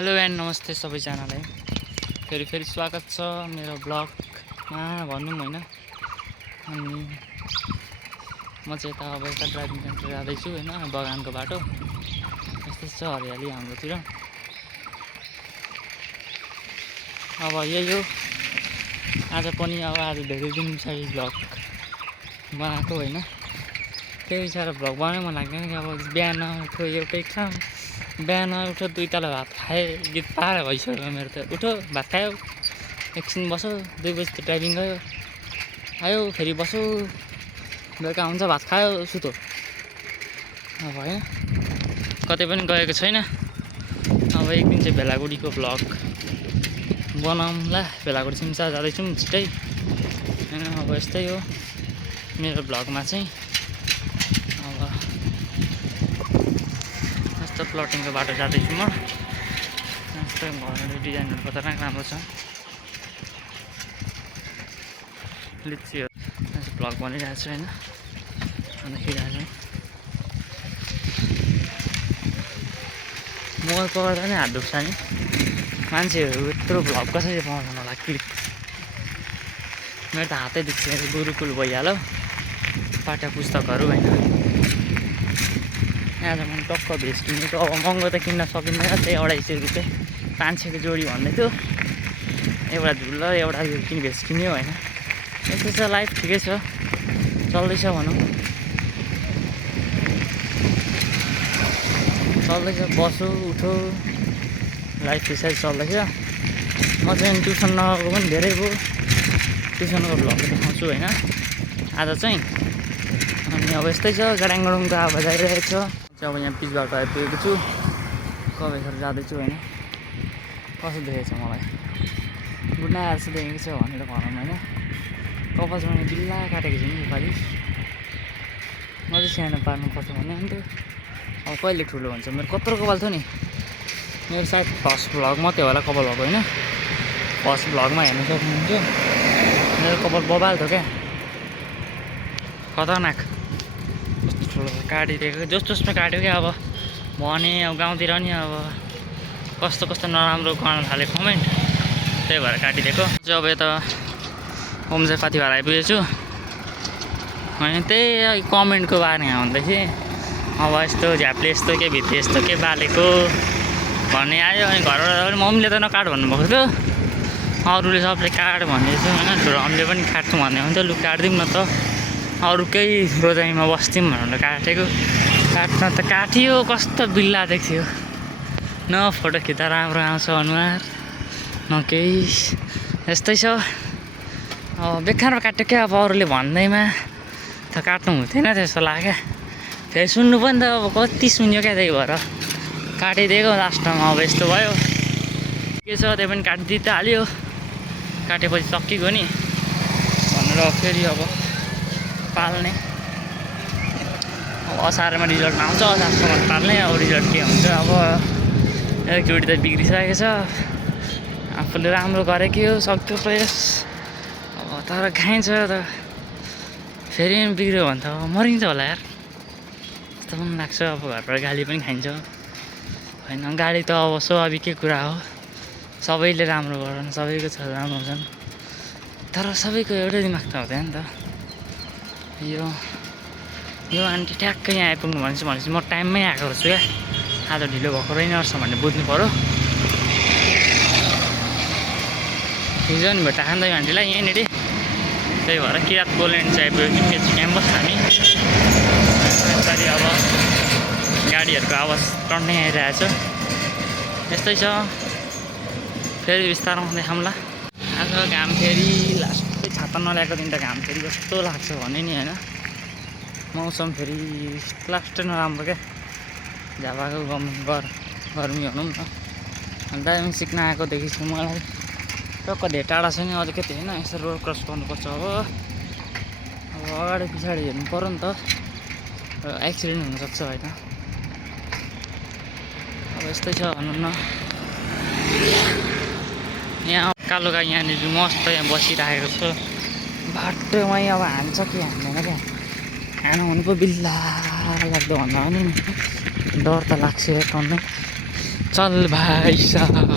Hello and नमस्ते सबैजनालाई फेरि स्वागत छ मेरो ब्लगमा भनौँ हैन। अनि म चाहिँ अब यता ड्राइभिङ सेन्टर जाँदैछु हैन, बगानको बाटो यस्तै छ हरियाली हाम्रोतिर। अब यही हो आज पनि, आज धेरै दिन पछाडि भ्लग बनाएको हैन। त्यही साह्रो भ्लग बनाउनै मन लाग्दैन कि अब बिहान उठो एउटै काम, बिहान उठो 2 तला भात खाए गीत पार भइसक्यो मेरो त। उठो भात खायो, एकछिन बस्यो, 2 बजी त ड्राइभिङ गयो, आयो फेरि बस्यो, बेलुका हुन्छ भात खायो, सुतो। अब होइन कतै पनि गएको छैन। अब एक दिन चाहिँ भेलागुडीको भ्लग बनाउँला। भेलागुडी सिमसा जाँदैछौँ छिटै होइन। अब यस्तै हो मेरो भ्लगमा चाहिँ। अब यस्तो प्लटिङको बाटो जाँदैछु म। यस्तो घरको डिजाइनहरू खतरनाक राम्रो छ। लिच्ची भ्लग बनिरहेको छु होइन। अन्तखेरि आज मोबाइल पक्रेर नै हात दुख्छ नि मान्छेहरू। यत्रो भ्लग कसरी बनाउँछन् होला क्लिप। मेरो त हातै दुख्छ, गुरुकुल भइहाल्यो पाठ्य पुस्तकहरू होइन। आज मैले टक्क भेस्ट किनेको। अब महँगो त किन्न सकिँदैन, त्यही 250 रुपियाँ 500को जोडी भन्दै थियो। एउटा झुल एउटा यो किन भेस्ट किन्यो होइन। यस्तो छ लाइफ, ठिकै छ चल्दैछ भनौँ, चल्दैछ। बसो उठो लाइफ त्यसरी चल्दैछ। म चाहिँ ट्युसन नगएको पनि धेरै भयो, ट्युसनको भ्लग देखाउँछु होइन आज चाहिँ। अनि अब यस्तै छ, गडाङगडुङको आवाज आइरहेको छ। अब यहाँ पिच बाटो आइपुगेको छु, कभेसर जाँदैछु होइन। कस्तो देखेको छ मलाई, बुढ्ना जस्तो देखेको छ भनेर भनौँ होइन। कपालसँग बिल्ला काटेको छु नि योपालि, अझै सानो पार्नुपर्छ भन्ने अन्त्यो। अब कहिले ठुलो हुन्छ मेरो कत्रो कपाल थियो नि। मेरो सायद फर्स्ट भ्लग मात्रै होला कपाल भएको होइन। फर्स्ट भ्लगमा हेर्नु सक्नुहुन्छ मेरो कपाल बबाल थियो क्या, खतरनाक। कस्तो ठुलो काटिदिएको, जसमा काट्यो क्या। अब भने अब गाउँतिर नि अब कस्तो कस्तो नराम्रो गर्न थाल्यो कमेन्ट, त्यही भएर काटिदिएको। अब यता होम चाहिँ कति भएर आइपुगेको छु होइन। त्यही कमेन्टको बारेमा भन्दै थिएँ। अब यस्तो झ्याप्ले यस्तो के भित्री यस्तो के बालेको भन्ने आयो। अनि घरबाट पनि मम्मीले त नकाट भन्नुभएको थियो, अरूले सबले काट भन्दै थियो होइन। ड्रमले पनि काट्छु भन्ने हुन्थ्यो, लु काटिदिउँ न त, अरू केही रोजाइमा बस्थ्यौँ भनेर काटेको। काट्न त काटियो, कस्तो बिल्ला देख्थ्यो न। फोटो खिच्दा राम्रो आउँछ अनुहार न केही, यस्तै छ। अब बेकारमा काट्यो क्या। अब अरूले भन्दैमा त काट्नु हुँदैन त्यस्तो लाग्यो। फेरि सुन्नु पनि त अब कति सुन्यो क्या, त्यही भएर काटिदिएको लास्टमा। अब यस्तो भयो के छ, त्यही पनि काटिदिइ त हाल्यो। काटेपछि सकिगयो नि भनेर फेरि अब पाल्ने। अब असारमा रिजल्ट आउँछ, असारसम्म पाल्ने। अब रिजल्ट के हुन्छ। अब एक जोडी त बिग्रिसकेको छ, आफूले राम्रो गरेकै हो सक्दो प्रयास। अब तर खाइन्छ त फेरि पनि बिग्रियो भने त मरिन्छ होला यार, त्यस्तो पनि लाग्छ। अब घरबाट गाली पनि खाइन्छ होइन। गाली त अब स्वाभाविकै कुरा हो, सबैले राम्रो गर्छन्, सबैको छ राम्रो हुन्छन्, तर सबैको एउटै दिमाग त हुँदैन नि त। यो आन्टी ठ्याक्कै यहाँ आइपुग्नु भनेपछि म टाइममै आएको रहेछु क्या। आज ढिलो भएको रहेछ भन्ने बुझ्नु पऱ्यो। हिजो नि भेट्टा खाँदै आन्टीलाई यहीँनिर, त्यही भएर किरात पोल्यान्ड चाहिँ आइपुगेको थियौँ। मेची क्याम्पस हामी। यसरी अब गाडीहरूको आवाज टन्नै आइरहेछ। यस्तै छ, फेरि बिस्तारमा देखाउँला। आज घाम फेरि लास्टै छाता नल्याएको दिन त घाम फेरि कस्तो लाग्छ भने नि होइन। मौसम फेरि लास्टै नराम्रो क्या, झापाको गर्मी भनौँ न। ड्राइभिङ सिक्न आएकोदेखि छु मलाई टक्क धेरै टाढा छ नि, अझै कति होइन। यसो रोड क्रस गर्नुपर्छ। अब अगाडि पछाडि हेर्नु पऱ्यो नि त, एक्सिडेन्ट हुनसक्छ होइन। अब यस्तै छ भनौँ न। यहाँ कालुगा यहाँनिर मस्त यहाँ बसिरहेको छ बाटोमा। अब हान्छ कि हान्दैन क्या, खानु हुनु पो बिल्ला लाग्दो भन्दा पनि डर त लाग्छ टन्नै। चल भाइ साहब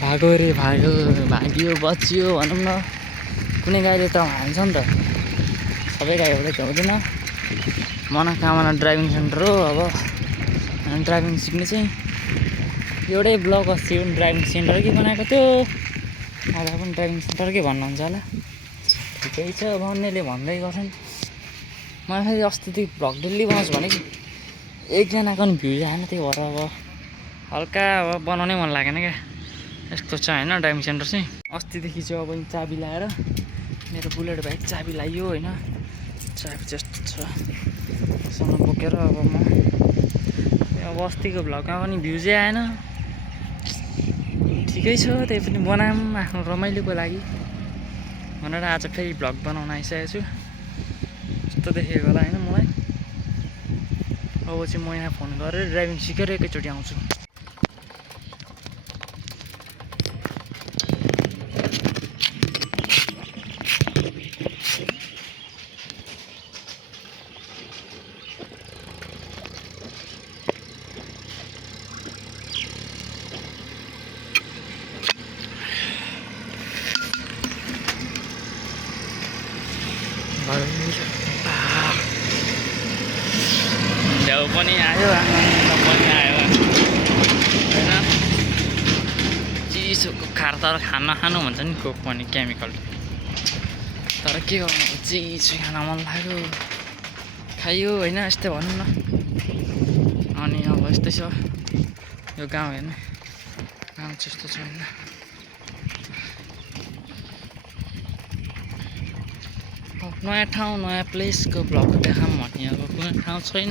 भागो रे भागो भाग्यो बच्यो भनौँ न कुनै गाईले त हान्छ नि त सबै गाईहरूले त हुँदैन मनोकामना ड्राइभिङ सेन्टर हो अब ड्राइभिङ सिक्ने चाहिँ एउटै ब्लग अस्ति पनि ड्राइभिङ सेन्टरकै बनाएको थियो अब पनि ड्राइभिङ सेन्टरकै भन्नुहुन्छ होला ठिकै छ भन्नेले भन्दै गर्छन् मलाई फेरि अस्तिदेखि भ्लग डेली बनाउँछु भने एकजनाको पनि भ्युज आएन त्यही भएर अब हल्का अब बनाउनै मन लागेन क्या यस्तो छ होइन ड्राइभिङ सेन्टर चाहिँ अस्तिदेखि चाहिँ अब चाबी लाएर मेरो बुलेट बाइक चाबी लाइयो होइन चाबी जस्तो छ सँग बोकेर अब म अब अस्तिको भ्लगमा पनि भ्युजै आएन ठिकै छ त्यही पनि बनाऊँ आफ्नो रमाइलोको लागि भनेर आज फेरि भ्लग बनाउन आइसकेको छु यस्तो देखेको होला होइन मलाई अब चाहिँ म यहाँ फोन गरेर ड्राइभिङ सिकेर एकैचोटि आउँछु ढेउ पनि आयो आँगन पनि आयो होइन चिसोको खार तर खानु भन्छ नि कोक पनि केमिकल तर के गर्नु चिसो खान मन लाग्यो खाइयो होइन यस्तै भनौँ न अनि अब यस्तै छ यो गाउँ हेर्नु गाउँ त्यस्तो छ होइन नयाँ ठाउँ नयाँ प्लेसको भ्लग देखाऊँ भने अब कुनै ठाउँ छैन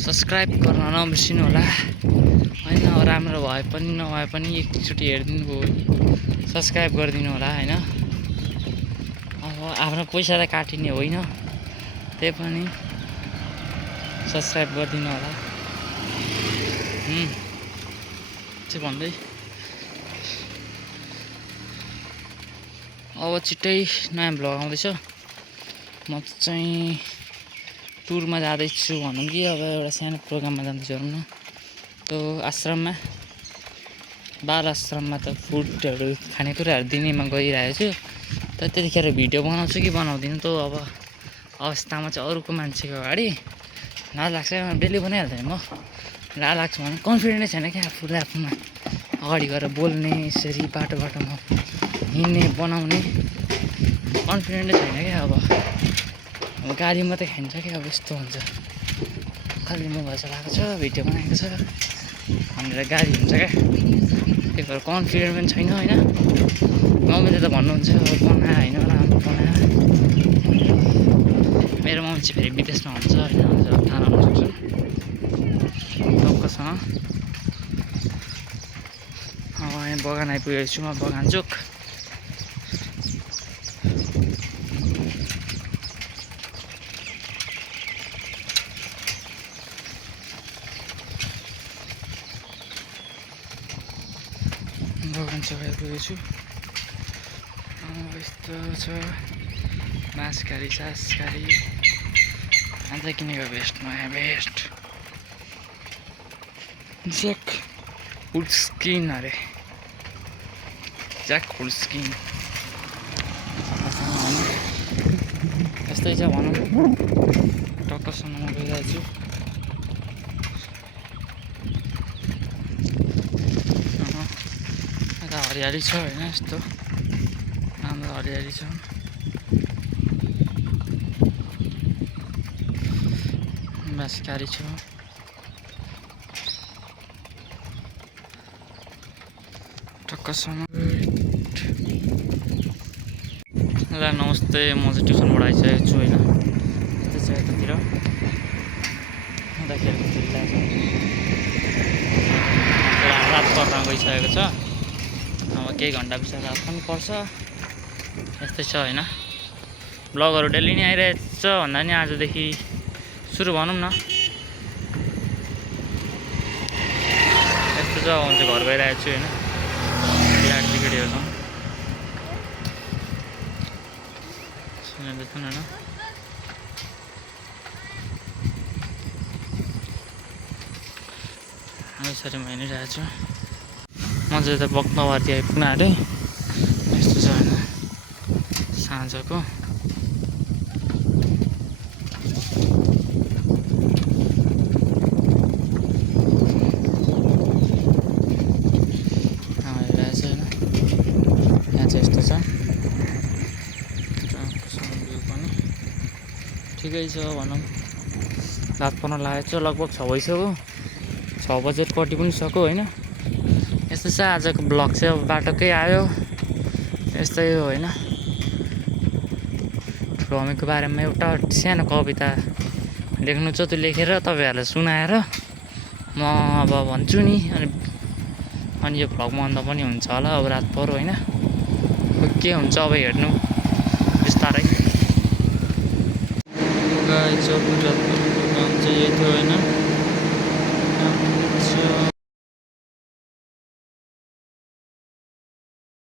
सब्सक्राइब गर्न नबिर्सिनु होला होइन राम्रो भए पनि नभए पनि एकचोटि हेरिदिनु भयो सब्सक्राइब गरिदिनु होला होइन अब आफ्नो पैसालाई काटिने होइन त्यही पनि सब्सक्राइब गरिदिनु होला चाहिँ भन्दै अब छिट्टै नयाँ भ्लग आउँदैछ म चाहिँ टुरमा जाँदैछु भनौँ कि अब एउटा सानो प्रोग्राममा जाँदैछु भनौँ न त्यो आश्रममा बाल आश्रममा त फुडहरू खानेकुराहरू दिनेमा गइरहेको छु तर त्यतिखेर भिडियो बनाउँछु कि बनाउँदिनँ त अब अवस्थामा चाहिँ अरूको मान्छेको अगाडि लाज लाग्छ डेली बनाइहाल्दैन म लाज लाग्छ भने कन्फिडेन्टै छैन क्या आफूले आफूमा अगाडि गएर बोल्ने यसरी बाटो बाटोमा हिँड्ने बनाउने कन्फिडेन्टै छैन क्या अब गाडी मात्रै खान्छ क्या अब यस्तो हुन्छ खालि मोबाइल चलाएको छ भिडियो बनाएको छ भनेर गाडी हुन्छ क्या त्यही भएर कन्फिडेन्ट पनि छैन होइन मम्मीले त भन्नुहुन्छ अब बना होइन राम्रो बना मेरो मम्मी चाहिँ फेरि विदेशमा हुन्छ होइन थाहा नहुन सक्छु टक्कसँग अब यहाँ बगान आइपुगेको छु म बगान चोक बगान चोक आइपुगेको छु यस्तो छ बाँसघारी सासघारी आज किनेको बेस्ट नयाँ बेस्ट ज्याक वुल्फस्किन अरे ज्याक वुल्फस्किन यस्तै छ भनौँ टक्कसँग म गइरहेको छु यता हरियाली छ होइन यस्तो राम्रो हरियाली छ बाँसघारी छ टक्कसँग ल नमस्ते म चाहिँ ट्युसनबाट आइसकेको छु होइन यस्तै छ यतातिर हुँदाखेरि रात पर्न गइसकेको छ अब केही घन्टा पछाडि रात पनि पर्छ यस्तै छ होइन ब्लगहरू डेली नै आइरहेको छ भन्दा नि आजदेखि सुरु भनौँ न यस्तो छ म चाहिँ घर गइरहेको छु होइन बिराट विकेट हेर्नु सुन्दैछन् होइन यसरी म हिँडिरहेको छु। म चाहिँ यता बक्नवारती आइपुग्न आँटेँ। यस्तो छ होइन साँझको। हेरिरहेको छ होइन, यहाँ चाहिँ यस्तो छ। पनि ठिकै छ भनौँ। रात पर्न लागेको छ, लगभग 6 भइसक्यो। 6 बजेर कति पनि सक्यो होइन। यस्तो छ आजको ब्लग चाहिँ। अब बाटोकै आयो यस्तै हो होइन। ठुलो मम्मीको बारेमा एउटा सानो कविता लेख्नु छ, त्यो लेखेर तपाईँहरूलाई सुनाएर म अब भन्छु नि। अनि यो भ्लगमा अन्त पनि हुन्छ होला। अब रात पऱ्यो होइन, के हुन्छ अब हेर्नु बिस्तारै। गाई चौक रात पर्नुको काम चाहिँ यही थियो होइन।